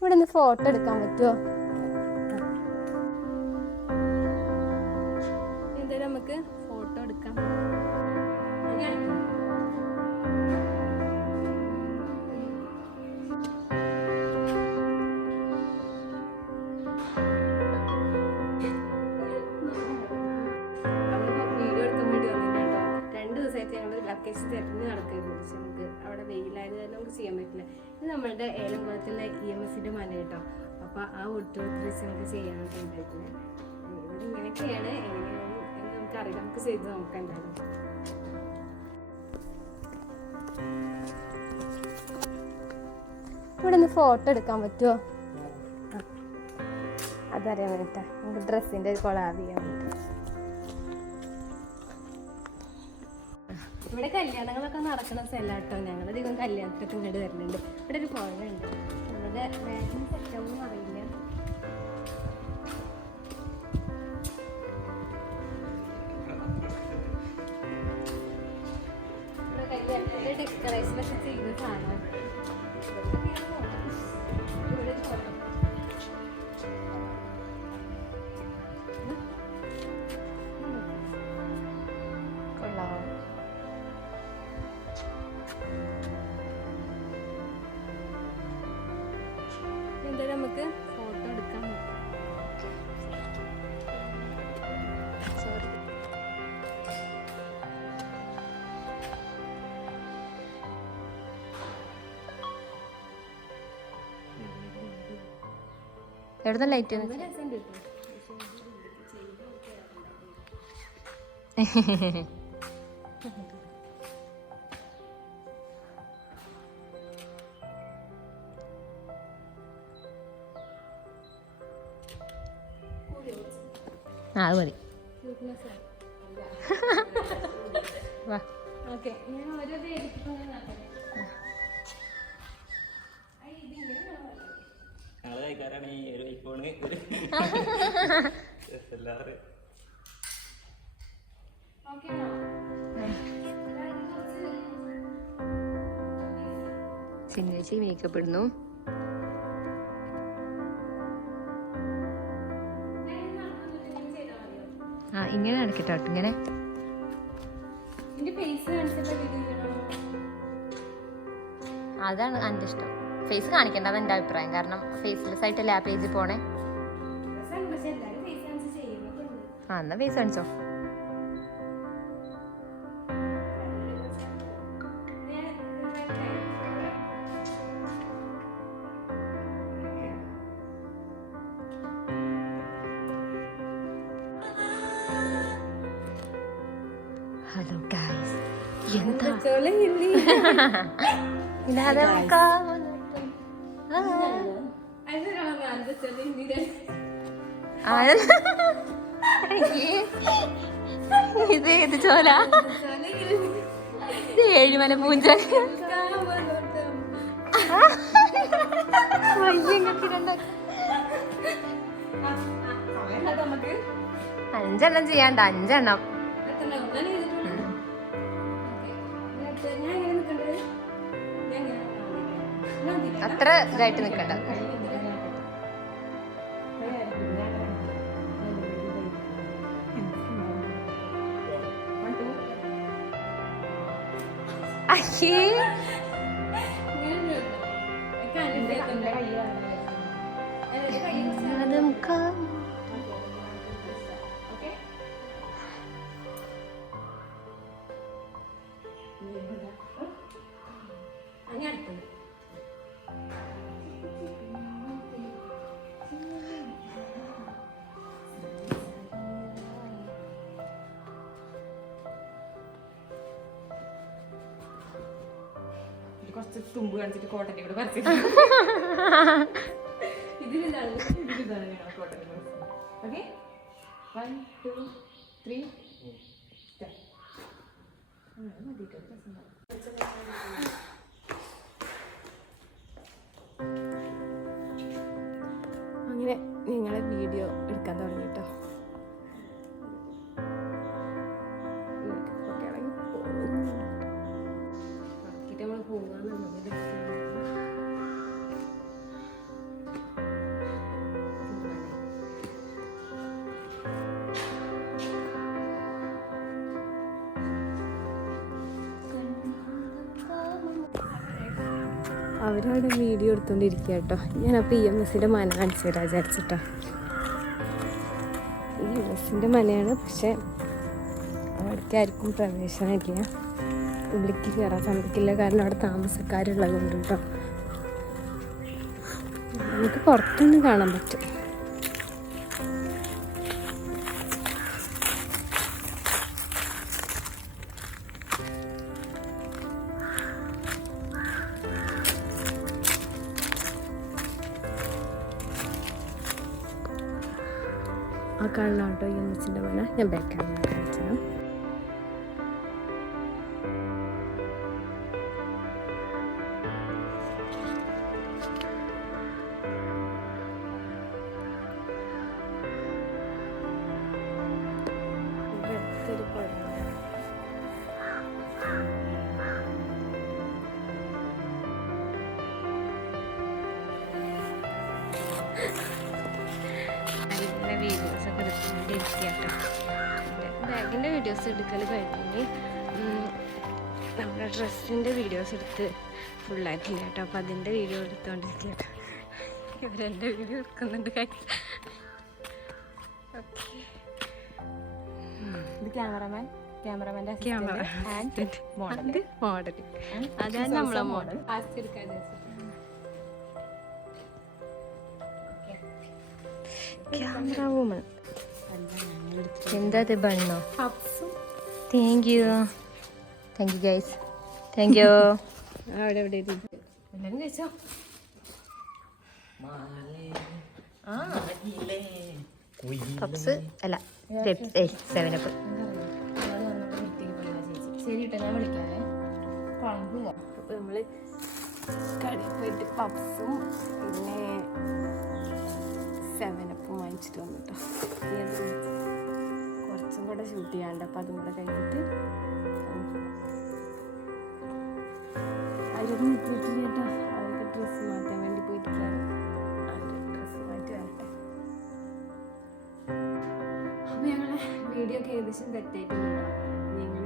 ഇവിടെ നിന്ന് ഫോട്ടോ എടുക്കാൻ പറ്റുമോ? എന്തായാലും നമുക്ക് ഫോട്ടോ എടുക്കാം. ലൊക്കേഷൻ തിരഞ്ഞ് നടക്കുകയായിരുന്നു. പക്ഷെ നമുക്ക് അവിടെ വെയിലായത് കാരണം നമുക്ക് ചെയ്യാൻ പറ്റില്ല. ഇത് നമ്മളുടെ ഏലംകുളത്തുള്ള EMSന്റെ മല കേട്ടോ. അപ്പോൾ ആ ഒട്ടുകൊടുത്ത് വെച്ച് നമുക്ക് ചെയ്യാനൊക്കെ ഉണ്ടായിട്ടില്ല. ഇവിടെ ഇങ്ങനെയൊക്കെയാണ്, എങ്ങനെയാണ് നമുക്കറിയാം. നമുക്ക് ചെയ്ത് നോക്കാം. എന്തായാലും ഇവിടെ നിന്ന് ഫോട്ടോ എടുക്കാൻ പറ്റുമോ? അതറിയാൻ വേണ്ടിട്ടാ, നമുക്ക് ഡ്രസ്സിൻ്റെ ഒരു കൊളാബ് ചെയ്യാൻ വേണ്ടി. ഇവിടെ കല്യാണങ്ങളൊക്കെ നടക്കുന്ന സ്ഥലം കേട്ടോ. ഞങ്ങളധികം കല്യാണത്തിനൊക്കെ ഇങ്ങോട്ട് വരുന്നുണ്ട്. ഇവിടെ ഒരു കുഴലുണ്ട്. നമ്മുടെ ബാഗിന് സെറ്റാവും അറിയില്ല. ഇവിടെ കല്യാണത്തിന്റെ ഡെക്കറേഷനൊക്കെ ചെയ്യുന്ന സാധനം. ഇവിടെ കൊള്ളാം. എന്തായാലും നമുക്ക് ഫോട്ടോ എടുക്കാൻ പറ്റും. സോറി. എവിടെ ലൈറ്റ് അത് മതി. ഓക്കെ, ഞാൻ ഓരോ സിന്നേച്ചി മേക്കപ്പ് ഇടുന്നു. ആ ഇങ്ങനെ നടക്കട്ടോ, ഇങ്ങനെ അതാണ് എൻ്റെ ഇഷ്ടം. ഫേസ് കാണിക്കേണ്ടത് എൻ്റെ അഭിപ്രായം. കാരണം ഫേസ്ലെസ് ആയിട്ടല്ലേ ആ പേജിൽ പോണേ. ആ എന്നാ ഫേസ് കാണിച്ചോ. ഹലോ ഗൈസ്, എന്താ ഇത് ഏത് ചോല? ഇത് ഏഴുമല പൂഞ്ച. അഞ്ചെണ്ണം ചെയ്യാണ്ട, 5 എണ്ണം. അത്ര ഇതായിട്ട് നിക്കണ്ട. അയ്യേ കുറച്ച് തുമ്പ് കാണിച്ചിട്ട് കോട്ടന്റെ കൂടെ പറിച്ചിട്ട് ഇതിലാണ് ഞങ്ങൾ കോട്ടന്റെ. ഓക്കെ, 1 2 3 അങ്ങനെ നിങ്ങളെ വീഡിയോ എടുക്കാൻ തുടങ്ങി കേട്ടോ. നമ്മൾ പോകാന്നുള്ളത് അവരവിടെ വീഡിയോ എടുത്തുകൊണ്ടിരിക്കുക കേട്ടോ. ഞാനപ്പോൾ EMSൻ്റെ മന കാണിച്ചു തരാം വിചാരിച്ചിട്ടോ. EMSൻ്റെ മനയാണ്, പക്ഷെ അവിടേക്ക് ആർക്കും പ്രവേശനമില്ല, ഉള്ളിലേക്ക് കയറാൻ സമ്മതിക്കില്ല, കാരണം അവിടെ താമസക്കാരുള്ളത് കൊണ്ട് കേട്ടോ. നമുക്ക് പുറത്തുനിന്ന് കാണാൻ പറ്റും. ആ കാണണം കേട്ടോ EMSൻ്റെ മന. ഞാൻ ബാക്കാണ് കാണിച്ചത്. അടുത്തൊരു കുഴപ്പമില്ല. നല്ല വീഡിയോസൊക്കെ എടുത്തുകൊണ്ടിരിക്കുക കേട്ടോ. ബാഗിൻ്റെ വീഡിയോസ് എടുക്കൽ കഴിഞ്ഞ് നമ്മുടെ ഡ്രസ്സിൻ്റെ വീഡിയോസ് എടുത്ത് ഫുള്ളായിട്ടില്ല കേട്ടോ. അപ്പോൾ അതിൻ്റെ വീഡിയോ എടുത്തുകൊണ്ടിരിക്കുക കേട്ടോ. ഇവരെൻ്റെ വീഡിയോ എടുക്കുന്നുണ്ട് കാര്യം. ഓക്കെ, ഇത് ക്യാമറമാൻ്റെ മോഡൽ അതാണ് നമ്മളെ മോഡൽ. Camera woman. എന്താ ഇത് ബണ്ണോ? Thank you guys, thank you. അവിടെ എവിടെ എല്ലാവരും കഴിച്ചോ? പപ്സ് അല്ല, 7-Up. ശരി കേട്ടോ, ഞാൻ വിളിക്കാമേ. അപ്പോൾ നമ്മൾ കടയിൽ പോയിട്ട് പപ്സും പിന്നെ 7-Up വാങ്ങിച്ചിട്ട് വന്നിട്ടോ. ഇനി അത് കുറച്ചും കൂടെ ഷൂട്ട് ചെയ്യാണ്ട്, അപ്പോൾ അതും കൂടെ കഴിഞ്ഞിട്ട് അവരൊക്കെ നിൽക്കില്ല കേട്ടോ. അവർക്ക് ഡ്രസ്സ് മാറ്റാൻ വേണ്ടി പോയിരിക്കുകയാണ്. അവർ ഡ്രസ്സ് മാറ്റി വരട്ടെ. അപ്പോൾ ഞങ്ങളെ വീഡിയോ ഒക്കെ ഏകദേശം തെറ്റായിട്ടുണ്ടോ? നിങ്ങൾ